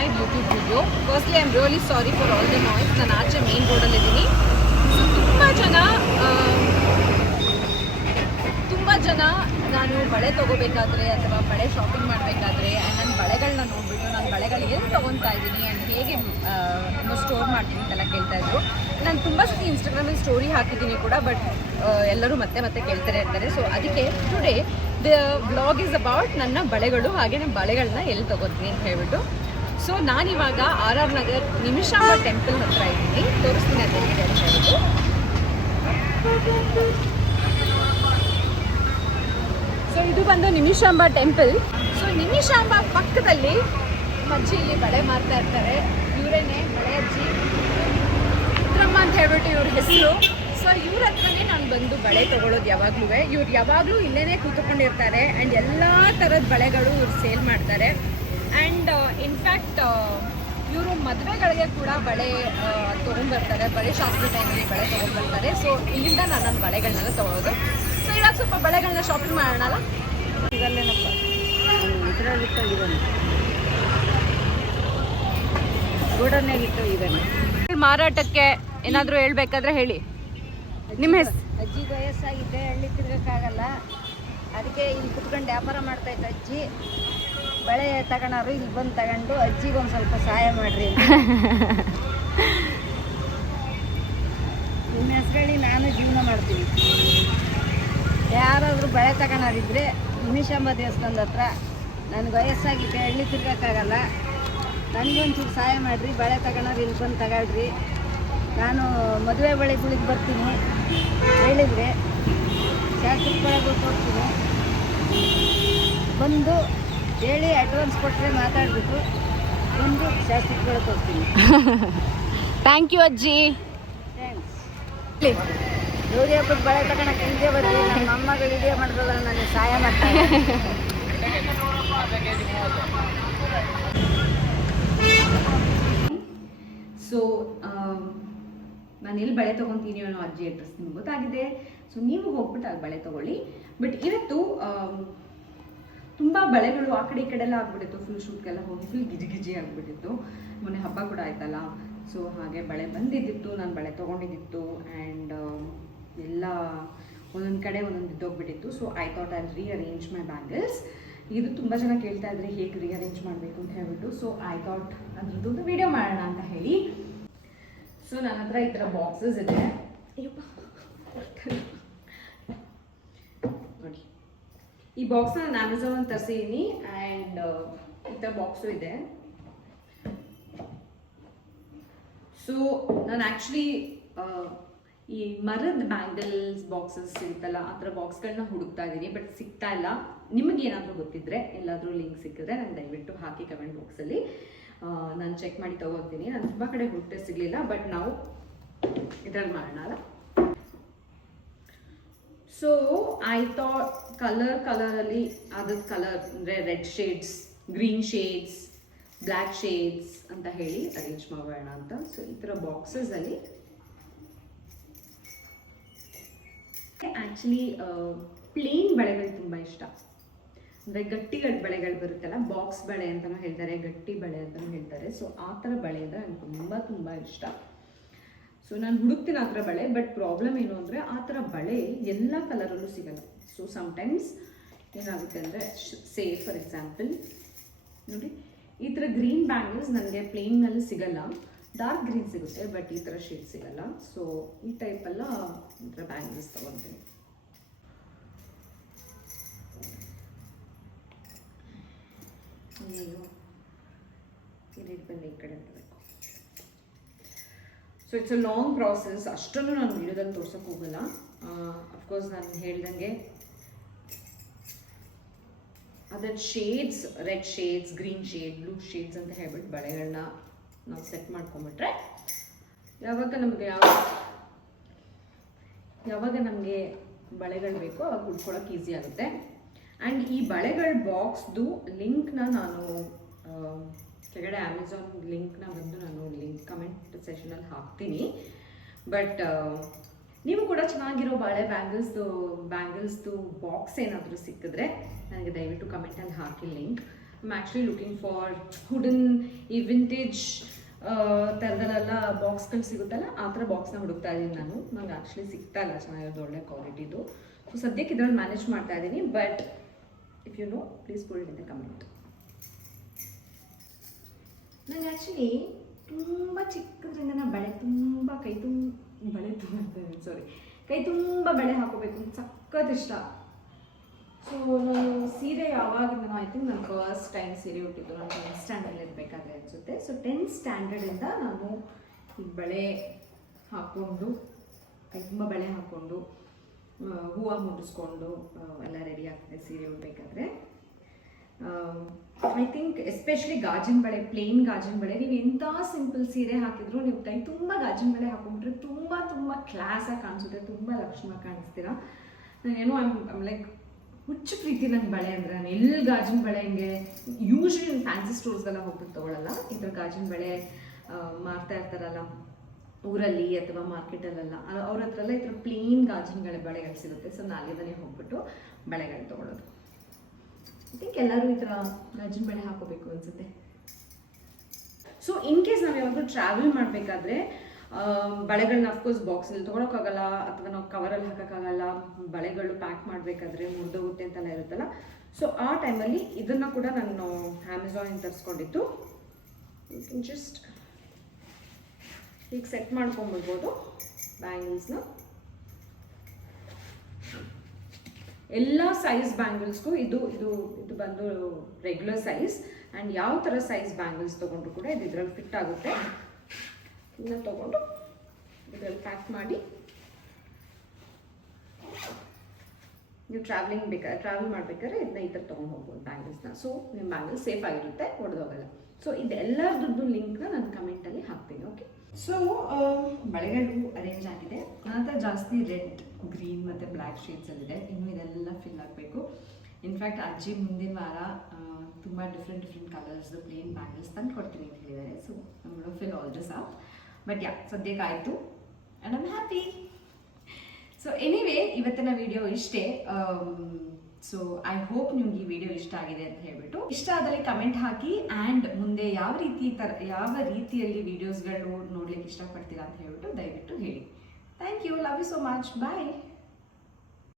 my YouTube video. Firstly, I'm really sorry for all the noise. ನಾನು ಆಚೆ main ರೋಡಲ್ಲಿದ್ದೀನಿ. So ತುಂಬ ಜನ ನಾನು ಬಳೆ ತೊಗೋಬೇಕಾದ್ರೆ ಅಥವಾ ಬಳೆ ಶಾಪಿಂಗ್ ಮಾಡಬೇಕಾದ್ರೆ ನನ್ನ ಬಳೆಗಳನ್ನ ನೋಡಿಬಿಟ್ಟು ನಾನು ಬಳೆಗಳು ಎಲ್ಲಿ ತೊಗೊತಾ ಇದ್ದೀನಿ ಆ್ಯಂಡ್ ಹೇಗೆ ಸ್ಟೋರ್ ಮಾಡ್ತೀನಿ ಅಂತೆಲ್ಲ ಕೇಳ್ತಾಯಿದ್ರು. ನಾನು ತುಂಬ ಸತಿ ಇನ್ಸ್ಟಾಗ್ರಾಮಲ್ಲಿ ಸ್ಟೋರಿ ಹಾಕಿದ್ದೀನಿ ಕೂಡ, ಬಟ್ ಎಲ್ಲರೂ ಮತ್ತೆ ಕೇಳ್ತಾರೆ ಇರ್ತಾರೆ. ಸೊ ಅದಕ್ಕೆ today the vlog is about ನನ್ನ ಬಳೆಗಳು, ಹಾಗೆ ನನ್ನ ಬಳೆಗಳನ್ನ ಎಲ್ಲಿ ತೊಗೋತೀನಿ ಅಂತ ಹೇಳ್ಬಿಟ್ಟು. ಸೊ ನಾನಿವಾಗ RR ನಗರ್ ನಿಮಿಷಾಂಬ ಟೆಂಪಲ್ ಹತ್ರ ಇದ್ದೀನಿ, ತೋರಿಸ್ತೀನಿ ಅಂತ ಹೇಳ್ಬಿಟ್ಟು. ಸೊ ಇದು ಬಂದು ನಿಮಿಷಾಂಬ ಟೆಂಪಲ್. ಸೊ ನಿಮಿಷಾಂಬ ಪಕ್ಕದಲ್ಲಿ ಅಜ್ಜಿ ಇಲ್ಲಿ ಬಳೆ ಮಾರ್ತಾ ಇರ್ತಾರೆ. ಇವರೇನೆ ಬಳೆ ಅಜ್ಜಿ, ರುದ್ರಮ್ಮ ಅಂತ ಹೇಳ್ಬಿಟ್ಟು ಇವ್ರ ಹೆಸರು. ಸೊ ಇವ್ರ ಹತ್ರನೇ ನಾನು ಬಂದು ಬಳೆ ತೊಗೊಳೋದು ಯಾವಾಗಲೂ. ಇವ್ರು ಯಾವಾಗಲೂ ಇಲ್ಲೇ ಕೂತ್ಕೊಂಡಿರ್ತಾರೆ ಆ್ಯಂಡ್ ಎಲ್ಲ ಥರದ ಬಳೆಗಳು ಇವ್ರು ಸೇಲ್ ಮಾಡ್ತಾರೆ. ಆ್ಯಂಡ್ ಇನ್ಫ್ಯಾಕ್ಟ್ ಇವರು ಮದುವೆಗಳಿಗೆ ಕೂಡ ಬಳೆ ತೊಗೊಂಡ್ಬರ್ತಾರೆ, ಬಳೆ ಶಾಸ್ತ್ರ ಟೈಮಲ್ಲಿ ಬಳೆ ತೊಗೊಂಡ್ಬರ್ತಾರೆ. ಸೊ ಇಲ್ಲಿಂದ ನಾನು ನನ್ನ ಬಳೆಗಳನ್ನೆಲ್ಲ ತೊಗೊಳೋದು. ಸೊ ಇವಾಗ ಸ್ವಲ್ಪ ಬಳೆಗಳನ್ನ ಶಾಪಿಂಗ್ ಮಾಡೋಣಲ್ಲ. ಇದರಲ್ಲೇನಪ್ಪ ಇದರಲ್ಲಿಟ್ಟು ಇದನ್ನು ಗೋಡನ್ಯಾಗಿಟ್ಟು ಇದನ್ನು ಮಾರಾಟಕ್ಕೆ ಏನಾದರೂ ಹೇಳ್ಬೇಕಾದ್ರೆ ಹೇಳಿ. ನಿಮ್ಮ ಹೆಸರು? ಅಜ್ಜಿಗೆ ವಯಸ್ಸಾಗಿದೆ, ಹಳ್ಳಿ ತಿರ್ಗೋಕ್ಕಾಗಲ್ಲ, ಅದಕ್ಕೆ ಇಲ್ಲಿ ಕುತ್ಕೊಂಡು ವ್ಯಾಪಾರ ಮಾಡ್ತಾಯಿತ್ತು ಅಜ್ಜಿ. ಬಳೆ ತಗೊಳೋರು ಇಲ್ಲಿ ಬಂದು ತಗೊಂಡು ಅಜ್ಜಿಗೆ ಒಂದು ಸ್ವಲ್ಪ ಸಹಾಯ ಮಾಡಿರಿ ಅಂತ. ನಿಮ್ಮ ಹೆಸರೇಳಿ ನಾನು ಜೀವನ ಮಾಡ್ತೀನಿ. ಯಾರಾದರೂ ಬಳೆ ತಗೊಳೋರಿದ್ರೆ ನಿಮಿಷಾಂಬ ದೇವಸ್ಥಾನದ ಹತ್ರ, ನನಗೆ ವಯಸ್ಸಾಗಿದೆ, ಹಳ್ಳಿ ತಿರ್ಗೋಕ್ಕಾಗಲ್ಲ, ನನಗೊಂಚೂರು ಸಹಾಯ ಮಾಡಿರಿ, ಬಳೆ ತಗೊಳೋರು ಇಲ್ಲಿ ಬಂದು ತಗೊಳ್ರಿ. ನಾನು ಮದುವೆ ಬಳೆಗಳಿಗೆ ಬರ್ತೀನಿ ಹೇಳಿದರೆ ಶಾಸ್ತ್ರಕ್ಕೆ ಬಳೆಗೆ ಹೋಗ್ತೀನಿ. ಬಂದು ಹೇಳಿ ಅಡ್ವಾನ್ಸ್ ಕೊಟ್ಟರೆ ಮಾತಾಡ್ಬಿಟ್ಟು ಬಂದು ಶಾಸ್ತ್ರಕ್ಕೆ ಬಳೆಗೆ ಹೋಗ್ತೀನಿ. ಥ್ಯಾಂಕ್ ಯು ಅಜ್ಜಿ. ಥ್ಯಾಂಕ್ಸ್. ಗೌರಿ ಹಬ್ಬದ ಬಳೆ ತಗೊಳಕ್ಕೆ ಇದೇ ಬರ್ತೀನಿ. ನಮ್ಮ ಅಮ್ಮಗಳು ಇದೇ ಮಾಡಿದ್ರೆ ನನಗೆ ಸಹಾಯ ಮಾಡ್ತಾರೆ. ಸೊ ನಾನು ಎಲ್ಲಿ ಬಳೆ ತೊಗೊತೀನಿ ಅನ್ನೋ ಅಜ್ಜಿ ಅಡ್ರೆಸ್ ನಿಮ್ಗೆ ಗೊತ್ತಾಗಿದೆ. ಸೊ ನೀವು ಹೋಗ್ಬಿಟ್ಟು ಆಗ ಬಳೆ ತೊಗೊಳ್ಳಿ. ಬಟ್ ಇವತ್ತು ತುಂಬ ಬಳೆಗಳು ಆ ಕಡೆ ಈ ಕಡೆ ಎಲ್ಲ ಆಗ್ಬಿಟ್ಟಿತ್ತು. ಫುಲ್ ಶೂಟ್ಗೆಲ್ಲ ಹೋಗಿ ಫುಲ್ ಗಿಜಿ ಆಗಿಬಿಟ್ಟಿತ್ತು. ಮೊನ್ನೆ ಹಬ್ಬ ಕೂಡ ಆಯ್ತಲ್ಲ, ಸೊ ಹಾಗೆ ಬಳೆ ಬಂದಿದ್ದಿತ್ತು, ನಾನು ಬಳೆ ತೊಗೊಂಡಿದ್ದಿತ್ತು. ಆ್ಯಂಡ್ ಎಲ್ಲ ಒಂದೊಂದು ಕಡೆ ಒಂದೊಂದು ಬಿದ್ದೋಗ್ಬಿಟ್ಟಿತ್ತು. So I thought I rearrange my bangles. ಇದು ತುಂಬ ಜನ ಕೇಳ್ತಾ ಇದ್ರೆ ಹೇಗೆ ರೀಅರೇಂಜ್ ಮಾಡಬೇಕು ಅಂತ ಹೇಳ್ಬಿಟ್ಟು. ಸೊ ಐ ಥಾಟ್ ಅದ್ರದ್ದೊಂದು ವಿಡಿಯೋ ಮಾಡೋಣ ಅಂತ ಹೇಳಿ. ಸೊ ನನ್ನ ಹತ್ರ ಈ ಥರ ಬಾಕ್ಸಸ್ ಇದೆ. ನೋಡಿ, ಈ ಬಾಕ್ಸ್ನ ನಾನು ಅಮೆಝಾನ್ ತರಿಸಿದ್ದೀನಿ. ಆ್ಯಂಡ್ ಈ ಥರ ಬಾಕ್ಸು ಇದೆ. ಸೊ ನಾನು ಆ್ಯಕ್ಚುಲಿ ಈ ಮರದ ಬ್ಯಾಂಗಲ್ಸ್ ಬಾಕ್ಸಸ್ ಸಿಗುತ್ತಲ್ಲ, ಆ ಥರ ಬಾಕ್ಸ್ಗಳನ್ನ ಹುಡುಕ್ತಾ ಇದ್ದೀನಿ, ಬಟ್ ಸಿಗ್ತಾ ಇಲ್ಲ. ನಿಮಗೇನಾದರೂ ಗೊತ್ತಿದ್ರೆ, ಎಲ್ಲಾದರೂ ಲಿಂಕ್ ಸಿಕ್ಕಿದ್ರೆ ನಾನು ದಯವಿಟ್ಟು ಹಾಕಿ ಕಮೆಂಟ್ ಬಾಕ್ಸಲ್ಲಿ. ನಾನು ಚೆಕ್ ಮಾಡಿ ತೊಗೋತೀನಿ. ನಾನು ತುಂಬ ಕಡೆ ಹುಡುಕ್ತೆ ಸಿಗಲಿಲ್ಲ, ಬಟ್ ನಾವು ಇದ್ರಲ್ಲಿ ಮಾಡೋಣ. ಸೊ ಐ ಥಾಟ್ ಕಲರಲ್ಲಿ ಅದಕ್ಕೆ ಕಲರ್ ಅಂದರೆ red shades, green shades, black shades ಅಂತ ಹೇಳಿ ಅರೇಂಜ್ ಮಾಡೋಣ ಅಂತ. ಸೊ ಈ ಥರ ಬಾಕ್ಸಸಲ್ಲಿ ಆ್ಯಕ್ಚುಲಿ ಪ್ಲೇನ್ ಬಳೆಗಳು ತುಂಬ ಇಷ್ಟ. ಅಂದರೆ ಗಟ್ಟಿ ಬಳೆಗಳು ಬರುತ್ತಲ್ಲ, ಬಾಕ್ಸ್ ಬಳೆ ಅಂತಲೂ ಹೇಳ್ತಾರೆ, ಗಟ್ಟಿ ಬಳೆ ಅಂತಲೂ ಹೇಳ್ತಾರೆ. ಸೊ ಆ ಥರ ಬಳೆ ಅಂದರೆ ನನಗೆ ತುಂಬ ಇಷ್ಟ. ಸೊ ನಾನು ಹುಡುಕ್ತೀನಿ ಆ ಥರ ಬಳೆ. ಬಟ್ ಪ್ರಾಬ್ಲಮ್ ಏನು ಅಂದರೆ ಆ ಥರ ಬಳೆ ಎಲ್ಲ ಕಲರಲ್ಲೂ ಸಿಗಲ್ಲ. ಸೊ ಸಮ್ಟೈಮ್ಸ್ ಏನಾಗುತ್ತೆ ಅಂದರೆ, ಫಾರ್ ಎಕ್ಸಾಂಪಲ್ ನೋಡಿ, ಈ ಥರ ಗ್ರೀನ್ ಬ್ಯಾಂಗಲ್ಸ್ ನನಗೆ ಪ್ಲೇನ್ನಲ್ಲಿ ಸಿಗಲ್ಲ. ಡಾರ್ಕ್ ಗ್ರೀನ್ ಸಿಗುತ್ತೆ, ಬಟ್ ಈ ಥರ ಶೇಡ್ ಸಿಗಲ್ಲ. ಸೊ ಈ ಟೈಪೆಲ್ಲ ಈ ಥರ ಬ್ಯಾಂಗಲ್ಸ್ ತೊಗೊತೀನಿ. ಅಯ್ಯೋ, ಈ ರೀತಿ ಬಂದು ಈ ಕಡೆ ಇರಬೇಕು. So it's a long process. ಅಷ್ಟನ್ನು ನಾನು ವಿಡಿಯೋದಲ್ಲಿ ತೋರ್ಸೋಕೆ ಹೋಗಲ್ಲ. ಅಫ್ಕೋರ್ಸ್ ನಾನು ಹೇಳ್ದಂಗೆ ಅದರ shades, red shades, green shade, blue shades ಅಂತ ಹೇಳ್ಬಿಟ್ಟು ಬಳೆಗಳನ್ನ ನಾವು ಸೆಟ್ ಮಾಡ್ಕೊಂಬಿಟ್ರೆ ಯಾವಾಗ ನಮಗೆ ಬಳೆಗಳು ಬೇಕೋ ಅವಾಗ ಹುಡ್ಕೊಳಕ್ಕೆ ಈಸಿ ಆಗುತ್ತೆ. ಆ್ಯಂಡ್ ಈ ಬಳೆಗಳ ಬಾಕ್ಸ್ದು ಲಿಂಕ್ನ ನಾನು ಕೆಳಗಡೆ ಅಮೆಝಾನ್ ಲಿಂಕ್ನ ಬಂದು ನಾನು ಲಿಂಕ್ ಕಮೆಂಟ್ ಸೆಷನಲ್ಲಿ ಹಾಕ್ತೀನಿ. ಬಟ್ ನೀವು ಕೂಡ ಚೆನ್ನಾಗಿರೋ ಬ್ಯಾಂಗಲ್ಸ್ದು ಬಾಕ್ಸ್ ಏನಾದರೂ ಸಿಕ್ಕಿದ್ರೆ ನನಗೆ ದಯವಿಟ್ಟು ಕಮೆಂಟಲ್ಲಿ ಹಾಕಿ link. I'm actually looking for ಹುಡನ್ ಈ ವಿಂಟೇಜ್ ಥರದಲ್ಲೆಲ್ಲ ಬಾಕ್ಸ್ಗಳು ಸಿಗುತ್ತಲ್ಲ ಆ ಥರ ಬಾಕ್ಸ್ನ ಹುಡುಕ್ತಾ ಇದ್ದೀನಿ ನಾನು. ನಂಗೆ ಆ್ಯಕ್ಚುಲಿ ಸಿಗ್ತಾ ಇಲ್ಲ ಚೆನ್ನಾಗಿರೋದು ಒಳ್ಳೆ ಕ್ವಾಲಿಟಿದು. ಸೊ ಸದ್ಯಕ್ಕೆ ಇದ್ರಲ್ಲಿ ಮ್ಯಾನೇಜ್ ಮಾಡ್ತಾ ಇದ್ದೀನಿ. But if you know please put it in the comment. ನಂಗೆ ಆ್ಯಕ್ಚುಲಿ ತುಂಬ ಚಿಕ್ಕದ್ರಿಂದ ನಾನು ಬಳೆ ತುಂಬ ಕೈ ತುಂಬ ಬಳೆ ಹಾಕೋಬೇಕು ಅಂತ ಸಖತ್ ಇಷ್ಟ. ಸೊ ನಾನು ಸೀರೆ ಯಾವಾಗಿಂದ ಐ ಥಿಂಕ್ ನಾನು ಫಸ್ಟ್ ಟೈಮ್ ಸೀರೆ ಹುಟ್ಟಿದ್ದು ನಾನು 10th ಸ್ಟ್ಯಾಂಡರ್ಡ್ ಇರಬೇಕಾದ್ರೆ ಅನಿಸುತ್ತೆ. ಸೊ 10th ಸ್ಟ್ಯಾಂಡರ್ಡಿಂದ ನಾನು ಈ ಬಳೆ ಹಾಕ್ಕೊಂಡು ಕೈ ತುಂಬ ಬಳೆ ಹಾಕ್ಕೊಂಡು ಹೂವು ಮುಡಿಸ್ಕೊಂಡು ಎಲ್ಲ ರೆಡಿ ಆಗ್ತದೆ ಸೀರೆ ಉಡ್ಬೇಕಾದ್ರೆ. ಐ ಥಿಂಕ್ ಎಸ್ಪೆಷಲಿ ಗಾಜಿನ ಬಳೆ, ಪ್ಲೇನ್ ಗಾಜಿನ ಬಳೆ, ನೀವು ಎಂಥ ಸಿಂಪಲ್ ಸೀರೆ ಹಾಕಿದ್ರು ನೀವು ಕೈ ತುಂಬ ಗಾಜಿನ ಬಳೆ ಹಾಕೊಂಡ್ರೆ ತುಂಬ ತುಂಬ ಕ್ಲಾಸಾಗಿ ಕಾಣಿಸುತ್ತೆ, ತುಂಬ ಲಕ್ಷಣ ಕಾಣಿಸ್ತೀರಾ. ನಾನೇನೋ ಐಮ್ ಲೈಕ್ ಹುಚ್ಚು ಪ್ರೀತಿ ನಂಗೆ ಬಳೆ ಅಂದರೆ. ನಾನು ಎಲ್ಲಿ ಗಾಜಿನ ಬಳೆ ಹಿಂಗೆ ಯೂಶ್ವಲಿ ಫ್ಯಾನ್ಸಿ ಸ್ಟೋರ್ಸ್ಗೆಲ್ಲ ಹೋಗ್ಬಿಟ್ಟು ತೊಗೊಳ್ಳಲ್ಲ. ಈ ಥರ ಗಾಜಿನ ಬಳೆ ಮಾರ್ತಾ ಇರ್ತಾರಲ್ಲ ಊರಲ್ಲಿ ಅಥವಾ ಮಾರ್ಕೆಟಲ್ಲೆಲ್ಲ, ಅವ್ರ ಹತ್ರ ಎಲ್ಲ ಈ ಥರ ಪ್ಲೇನ್ ಗಾಜಿನ ಬಳೆಗಳು ಸಿಗುತ್ತೆ. ಸೊ ನಾಲ್ಕನೇ ಹೋಗ್ಬಿಟ್ಟು ಬಳೆಗಳು ತೊಗೊಳ್ಳೋದು. ಐ ಥಿಂಕ್ ಎಲ್ಲರೂ ಈ ಥರ ಗಾಜಿನ ಬಳೆ ಹಾಕೋಬೇಕು ಅನಿಸುತ್ತೆ. ಸೊ ಇನ್ ಕೇಸ್ ನಾವು ಯಾವಾಗಲೂ ಟ್ರಾವೆಲ್ ಮಾಡಬೇಕಾದ್ರೆ ಬಳೆಗಳನ್ನ ಅಫ್ಕೋರ್ಸ್ ಬಾಕ್ಸಲ್ಲಿ ತೊಗೊಳಕ್ಕಾಗಲ್ಲ ಅಥವಾ ನಾವು ಕವರಲ್ಲಿ ಹಾಕೋಕ್ಕಾಗಲ್ಲ. ಬಳೆಗಳು ಪ್ಯಾಕ್ ಮಾಡಬೇಕಾದ್ರೆ ಮುರಿದೋಗುತ್ತೆ ಅಂತೆಲ್ಲ ಇರುತ್ತಲ್ಲ. ಸೊ ಆ ಟೈಮಲ್ಲಿ ಇದನ್ನು ಕೂಡ ನಾನು ಅಮೆಝಾನಿಂದ ತರಿಸ್ಕೊಂಡಿದ್ದು. ಜಸ್ಟ್ ಈಗ ಸೆಟ್ ಮಾಡ್ಕೊಂಬಿಡ್ಬೋದು ಬ್ಯಾಂಗಲ್ಸ್ನ. ಎಲ್ಲ ಸೈಜ್ ಬ್ಯಾಂಗಲ್ಸ್ಗೂ ಇದು ಬಂದು ರೆಗ್ಯುಲರ್ ಸೈಜ್. ಆ್ಯಂಡ್ ಯಾವ ಥರ ಸೈಜ್ ಬ್ಯಾಂಗಲ್ಸ್ ತೊಗೊಂಡ್ರು ಕೂಡ ಇದು ಇದರಲ್ಲಿ ಫಿಟ್ ಆಗುತ್ತೆ. ಇದನ್ನ ತೊಗೊಂಡು ಇದರಲ್ಲಿ ಪ್ಯಾಕ್ ಮಾಡಿ ನೀವು ಟ್ರಾವೆಲ್ ಮಾಡಬೇಕಾದ್ರೆ ಇದನ್ನ ಈ ಥರ ತೊಗೊಂಡು ಹೋಗ್ಬೋದು ಬ್ಯಾಂಗಲ್ಸ್ನ. ಸೊ ನಿಮ್ಮ ಬ್ಯಾಂಗಲ್ಸ್ ಸೇಫ್ ಆಗಿರುತ್ತೆ, ಹೊಡೆದೋಗಲ್ಲ. ಸೊ ಇದೆಲ್ಲರದ್ದು ಲಿಂಕ್ನ ನಾನು ಕಮೆಂಟಲ್ಲಿ ಹಾಕ್ತೀನಿ. ಓಕೆ, ಸೊ ಬಳೆಗಳು ಅರೇಂಜ್ ಆಗಿದೆ. ನನ್ನ ಹತ್ರ ಜಾಸ್ತಿ ರೆಡ್, ಗ್ರೀನ್ ಮತ್ತು ಬ್ಲ್ಯಾಕ್ ಶೇಡ್ಸಲ್ಲಿದೆ. ಇನ್ನೂ ಇದೆಲ್ಲ ಫಿಲ್ ಆಗಬೇಕು. ಇನ್ಫ್ಯಾಕ್ಟ್ ಅಜ್ಜಿ ಮುಂದಿನ ವಾರ ತುಂಬ ಡಿಫ್ರೆಂಟ್ ಕಲರ್ಸ್ದು ಪ್ಲೇನ್ ಬ್ಯಾಂಗಲ್ಸ್ ತಂದು ಕೊಡ್ತೀನಿ ಅಂತ ಹೇಳಿದ್ದಾರೆ. ಸೊ ನಮ್ಮಳು fill all this up. But ಸದ್ಯಕ್ಕೆ ಆಯಿತು and I'm happy. So anyway ಇವತ್ತಿನ ವಿಡಿಯೋ ಇಷ್ಟೇ. ಸೊ ಐ ಹೋಪ್ ನಿಮ್ಗೆ ಈ ವಿಡಿಯೋ ಇಷ್ಟ ಆಗಿದೆ ಅಂತ ಹೇಳ್ಬಿಟ್ಟು, ಇಷ್ಟ ಆದಲ್ಲಿ ಕಮೆಂಟ್ ಹಾಕಿ. ಆ್ಯಂಡ್ ಮುಂದೆ ಯಾವ ರೀತಿಯಲ್ಲಿ ವಿಡಿಯೋಸ್ಗಳು ನೋಡ್ಲಿಕ್ಕೆ ಇಷ್ಟಪಡ್ತೀರಾ ಅಂತ ಹೇಳ್ಬಿಟ್ಟು ದಯವಿಟ್ಟು ಹೇಳಿ. Thank you, love you so much, bye.